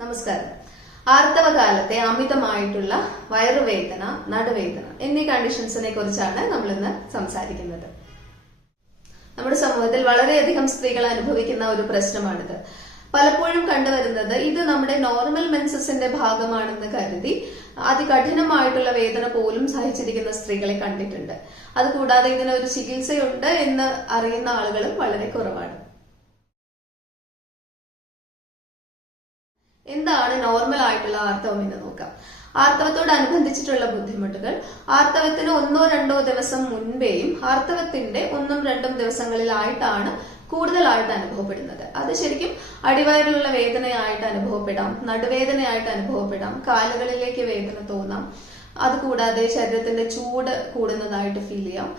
നമസ്കാരം. ആർത്തവകാലത്തെ അമിതമായിട്ടുള്ള വയറുവേദന, നടുവേദന എന്നീ കണ്ടീഷൻസിനെ കുറിച്ചാണ് നമ്മൾ ഇന്ന് സംസാരിക്കുന്നത്. നമ്മുടെ സമൂഹത്തിൽ വളരെയധികം സ്ത്രീകൾ അനുഭവിക്കുന്ന ഒരു പ്രശ്നമാണിത്. പലപ്പോഴും കണ്ടുവരുന്നത് ഇത് നമ്മുടെ നോർമൽ മെൻസസിന്റെ ഭാഗമാണെന്ന് കരുതി അതികഠിനമായിട്ടുള്ള വേദന പോലും സഹിച്ചിരിക്കുന്ന സ്ത്രീകളെ കണ്ടിട്ടുണ്ട്. അതുകൂടാതെ ഇതിനൊരു ചികിത്സയുണ്ട് എന്ന് അറിയുന്ന ആളുകളും വളരെ കുറവാണ്. എന്താണ് നോർമൽ ആയിട്ടുള്ള ആർത്തവം എന്ന് നോക്കാം. ആർത്തവത്തോടനുബന്ധിച്ചിട്ടുള്ള ബുദ്ധിമുട്ടുകൾ ആർത്തവത്തിന് 1-2 ദിവസം മുൻപേയും ആർത്തവത്തിന്റെ 1-2 ദിവസങ്ങളിലായിട്ടാണ് കൂടുതലായിട്ട് അനുഭവപ്പെടുന്നത്. അത് ശരിക്കും അടിവയറിലുള്ള വേദനയായിട്ട് അനുഭവപ്പെടാം, നടുവേദനയായിട്ട് അനുഭവപ്പെടാം, കാലുകളിലേക്ക് വേദന തോന്നാം. അതുകൂടാതെ ശരീരത്തിന്റെ ചൂട് കൂടുന്നതായിട്ട് ഫീൽ ചെയ്യാം.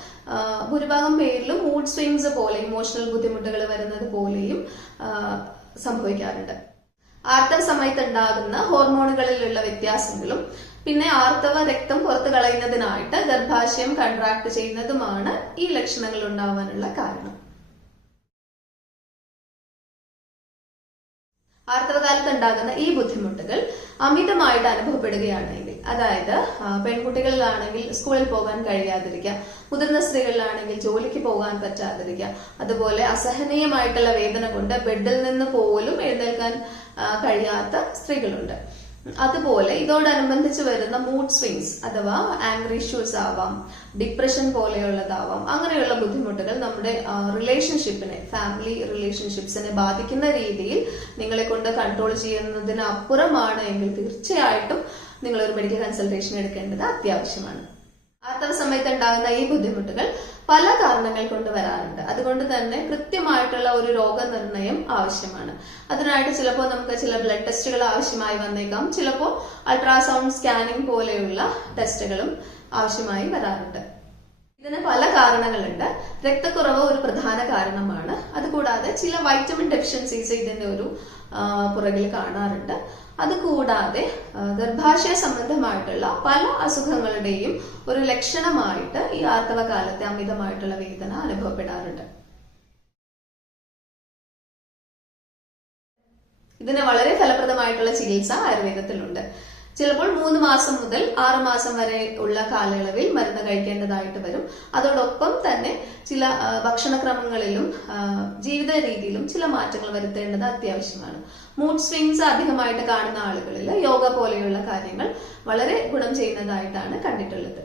ഭൂരിഭാഗം പേരിലും മൂഡ് സ്വിങ്സ് പോലെ ഇമോഷണൽ ബുദ്ധിമുട്ടുകൾ വരുന്നത് പോലെയും സംഭവിക്കാറുണ്ട്. ആർത്തവ സമയത്ത് ഉണ്ടാകുന്ന ഹോർമോണുകളിലുള്ള വ്യത്യാസങ്ങളും പിന്നെ ആർത്തവ രക്തം പുറത്തു കളയുന്നതിനായിട്ട് ഗർഭാശയം കൺട്രാക്ട് ചെയ്യുന്നതുമാണ് ഈ ലക്ഷണങ്ങൾ ഉണ്ടാവാനുള്ള കാരണം. ആർത്തവകാലത്ത് ഉണ്ടാകുന്ന ഈ ബുദ്ധിമുട്ടുകൾ അമിതമായിട്ട് അനുഭവപ്പെടുകയാണെങ്കിൽ, അതായത് പെൺകുട്ടികളിലാണെങ്കിൽ സ്കൂളിൽ പോകാൻ കഴിയാതിരിക്കുക, മുതിർന്ന സ്ത്രീകളിലാണെങ്കിൽ ജോലിക്ക് പോകാൻ പറ്റാതിരിക്കുക, അതുപോലെ അസഹനീയമായിട്ടുള്ള വേദന കൊണ്ട് ബെഡിൽ നിന്ന് പോലും എഴുന്നേൽക്കാൻ കഴിയാത്ത സ്ത്രീകളുണ്ട്. അതുപോലെ ഇതോടനുബന്ധിച്ച് വരുന്ന മൂഡ് സ്വിങ്സ് അഥവാ ആംഗ്രി ഇഷ്യൂസ് ആവാം, ഡിപ്രഷൻ പോലെയുള്ളതാവാം. അങ്ങനെയുള്ള ബുദ്ധിമുട്ടുകൾ നമ്മുടെ റിലേഷൻഷിപ്പിനെ, ഫാമിലി റിലേഷൻഷിപ്സിനെ ബാധിക്കുന്ന രീതിയിൽ നിങ്ങളെ കൊണ്ട് കൺട്രോൾ ചെയ്യുന്നതിന് അപ്പുറമാണ് എങ്കിൽ തീർച്ചയായിട്ടും നിങ്ങൾ ഒരു മെഡിക്കൽ കൺസൾട്ടേഷൻ എടുക്കേണ്ടത് അത്യാവശ്യമാണ്. ആർത്തവ സമയത്ത് ഉണ്ടാകുന്ന ഈ ബുദ്ധിമുട്ടുകൾ പല കാരണങ്ങൾ കൊണ്ട് വരാറുണ്ട്. അതുകൊണ്ട് തന്നെ കൃത്യമായിട്ടുള്ള ഒരു രോഗനിർണയം ആവശ്യമാണ്. അതിനായിട്ട് ചിലപ്പോൾ നമുക്ക് ചില ബ്ലഡ് ടെസ്റ്റുകൾ ആവശ്യമായി വന്നേക്കാം, ചിലപ്പോൾ അൾട്രാസൗണ്ട് സ്കാനിങ് പോലെയുള്ള ടെസ്റ്റുകളും ആവശ്യമായി വരാറുണ്ട്. ഇതിന് പല കാരണങ്ങളുണ്ട്. രക്തക്കുറവ് ഒരു പ്രധാന കാരണമാണ്. അതുകൂടാതെ ചില വൈറ്റമിൻ ഡെഫിഷ്യൻസീസ് ഇതിന്റെ ഒരു പുറകിൽ കാണാറുണ്ട്. അതുകൂടാതെ ഗർഭാശയ സംബന്ധമായിട്ടുള്ള പല അസുഖങ്ങളുടെയും ഒരു ലക്ഷണമായിട്ട് ഈ ആർത്തവ കാലത്തെ അമിതമായിട്ടുള്ള വേദന അനുഭവപ്പെടാറുണ്ട്. ഇതിന് വളരെ ഫലപ്രദമായിട്ടുള്ള ചികിത്സ ആയുർവേദത്തിലുണ്ട്. ചിലപ്പോൾ 3 മാസം മുതൽ 6 മാസം വരെ ഉള്ള കാലയളവിൽ മരുന്ന് കഴിക്കേണ്ടതായിട്ട് വരും. അതോടൊപ്പം തന്നെ ചില ഭക്ഷണക്രമങ്ങളിലും ജീവിത രീതിയിലും ചില മാറ്റങ്ങൾ വരുത്തേണ്ടത് അത്യാവശ്യമാണ്. മൂഡ് സ്വിങ്സ് അധികമായിട്ട് കാണുന്ന ആളുകളിൽ യോഗ പോലെയുള്ള കാര്യങ്ങൾ വളരെ ഗുണം ചെയ്യുന്നതായിട്ടാണ് കണ്ടിട്ടുള്ളത്.